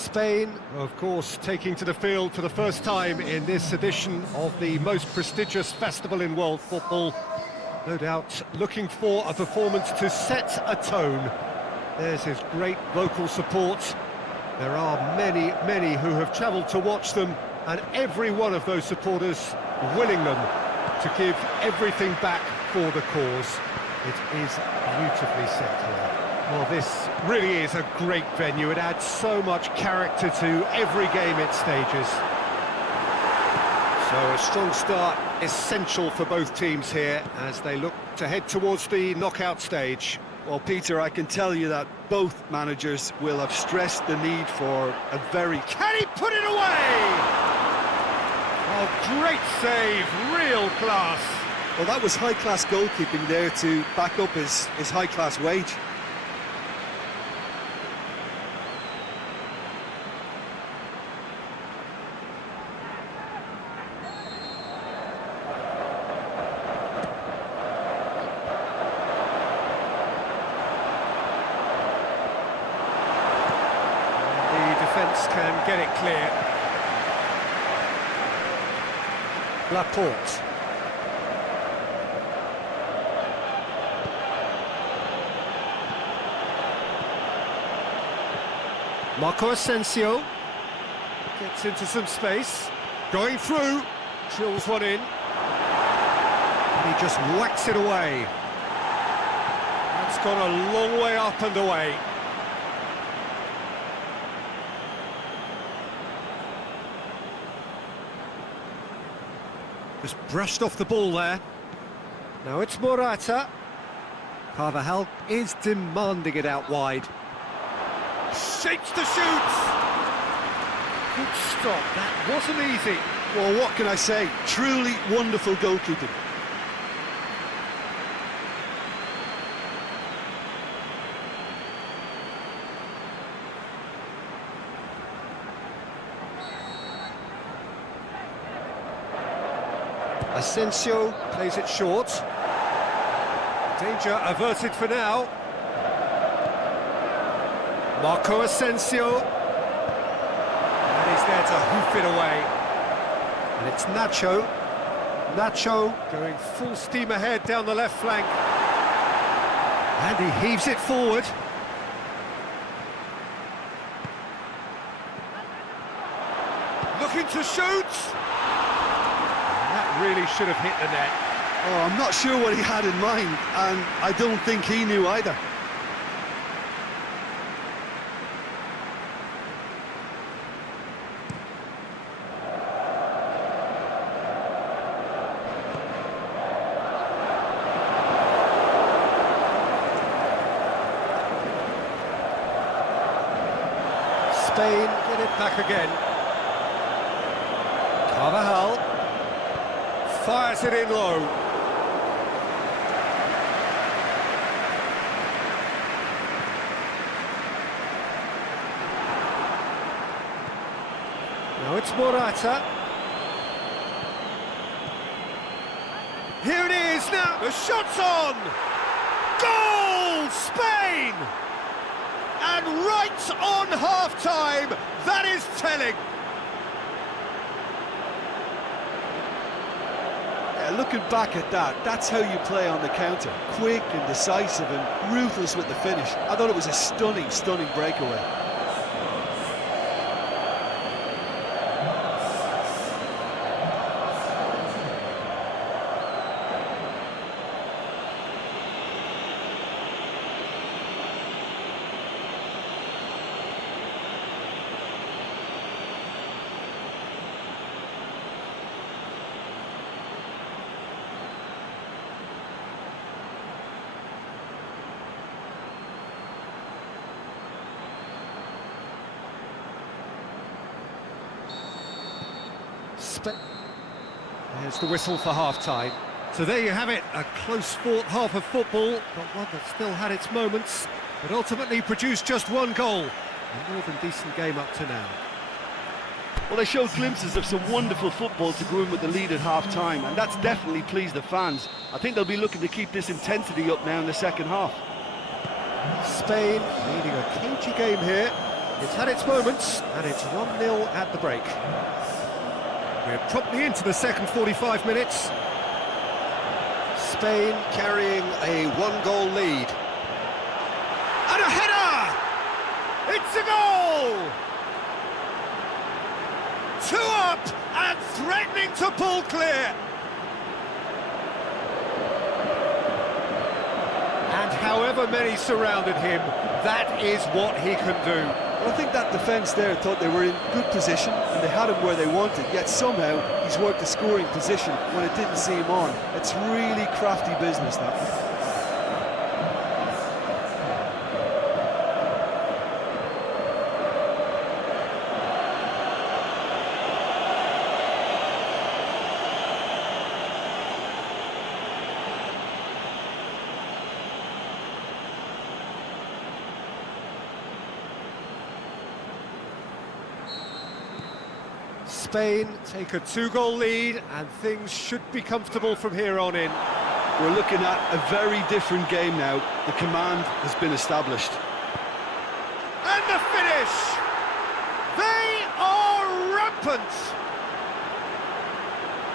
Spain, of course, taking to the field for the first time in this edition of the most prestigious festival in world football. No doubt looking for a performance to set a tone. There's his great vocal support. There are many who have travelled to watch them, and every one of those supporters willing them to give everything back for the cause. It is beautifully set here. Well, this really is a great venue. It adds so much character to every game it stages. So a strong start, essential for both teams here as they look to head towards the knockout stage. Well, Peter, I can tell you that both managers will have stressed the need for a very... Can he put it away? Oh, great save, real class. Well, that was high-class goalkeeping there to back up his high-class wage. Can get it clear. Laporte. Marco Asensio gets into some space, going through, drills one in, and he just whacks it away. That's gone a long way up and away. Just brushed off the ball there. Now it's Morata. Carvajal is demanding it out wide. Shapes to shoot! Good stop, that wasn't easy. Well, what can I say? Truly wonderful goalkeeping. Asensio plays it short. Danger averted for now. Marco Asensio. And he's there to hoof it away. And it's Nacho. Nacho going full steam ahead down the left flank. And he heaves it forward. Looking to shoot. That really should have hit the net. Oh, I'm not sure what he had in mind, and I don't think he knew either. Spain get it back again. Carvajal fires it in low. Now it's Morata. Here it is now. The shot's on. Goal, Spain! And right on half-time. That is telling. Looking back at that, that's how you play on the counter. Quick and decisive and ruthless with the finish. I thought it was a stunning breakaway. There's the whistle for half-time. So there you have it, a close-fought half of football, but one that still had its moments, but ultimately produced just one goal. A more than decent game up to now. Well, they showed glimpses of some wonderful football to go in with the lead at half-time, and that's definitely pleased the fans. I think they'll be looking to keep this intensity up now in the second half. Spain leading a cagey game here. It's had its moments, and it's 1-0 at the break. We're promptly into the second 45 minutes. Spain carrying a one-goal lead. And a header! It's a goal! 2 up and threatening to pull clear. And however many surrounded him, that is what he can do. Well, I think that defence there thought they were in good position and they had him where they wanted, yet somehow he's worked a scoring position when it didn't see him on. It's really crafty business, that. Spain take a 2-goal lead and things should be comfortable from here on in. We're looking at a very different game now. The command has been established. And the finish! They are rampant!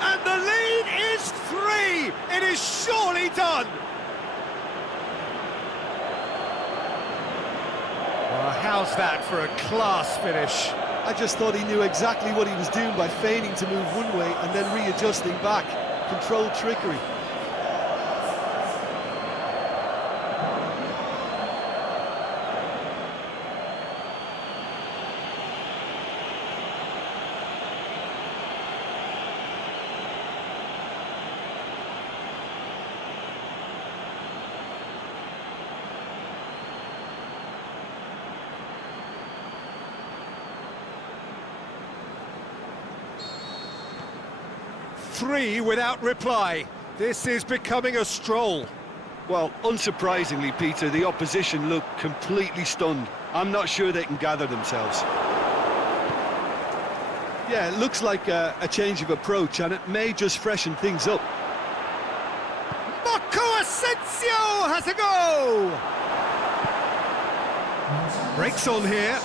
And the lead is 3! It is surely done! Well, how's that for a class finish? I just thought he knew exactly what he was doing by feigning to move one way and then readjusting back. Controlled trickery. Three without reply. This is becoming a stroll. Well, unsurprisingly, Peter, the opposition look completely stunned. I'm not sure they can gather themselves. Yeah, it looks like a change of approach, and it may just freshen things up. Marco Asensio has a go! Breaks on here.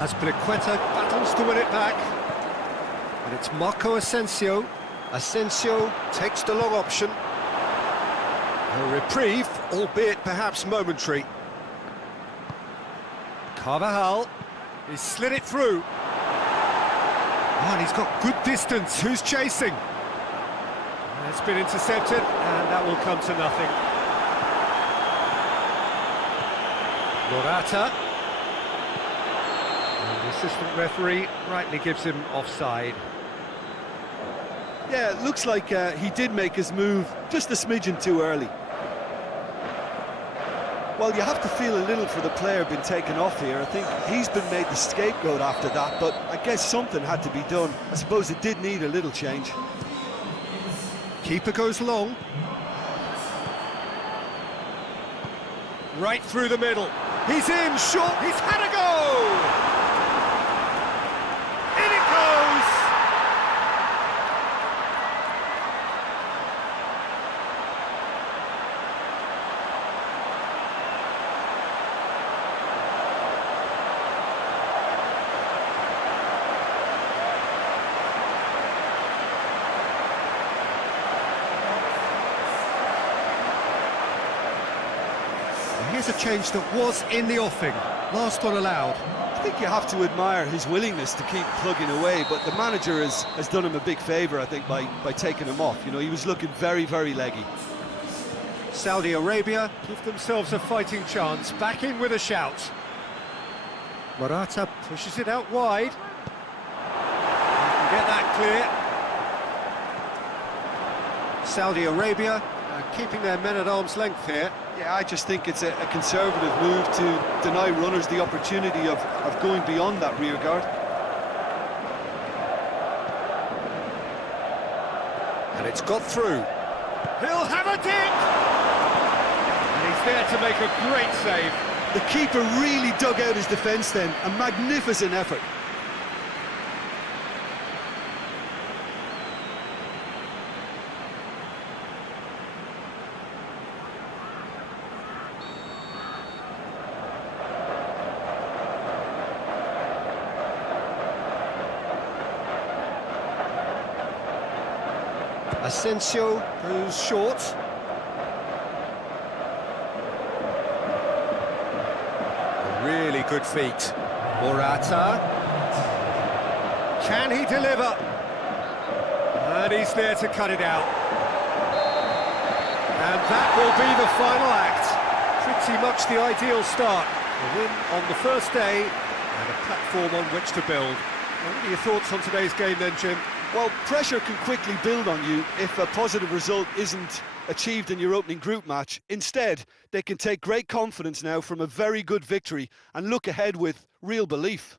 As Pliqueta battles to win it back. And it's Marco Asensio. Asensio takes the long option. A reprieve, albeit perhaps momentary. Carvajal, he slid it through. Oh, and he's got good distance. Who's chasing? It's been intercepted, and that will come to nothing. Morata. And the assistant referee rightly gives him offside. Yeah, it looks like he did make his move just a smidgen too early. Well, you have to feel a little for the player being taken off here. I think he's been made the scapegoat after that, but I guess something had to be done. I suppose it did need a little change. Keeper goes long. Right through the middle. He's in, short, he's had a go! In it goes! Here's a change that was in the offing. Last one allowed. I think you have to admire his willingness to keep plugging away, but the manager has done him a big favour, I think, by taking him off. You know, he was looking very, very leggy. Saudi Arabia give themselves a fighting chance. Back in with a shout. Morata pushes it out wide. Can get that clear. Saudi Arabia keeping their men at arm's length here. Yeah, I just think it's a conservative move to deny runners the opportunity of going beyond that rear guard. And it's got through. He'll have a dig! And he's there to make a great save. The keeper really dug out his defence then. A magnificent effort. Asensio goes short. Really good feet. Morata. Can he deliver? And he's there to cut it out. And that will be the final act. Pretty much the ideal start. A win on the first day and a platform on which to build. What are your thoughts on today's game then, Jim? Well, pressure can quickly build on you if a positive result isn't achieved in your opening group match. Instead, they can take great confidence now from a very good victory and look ahead with real belief.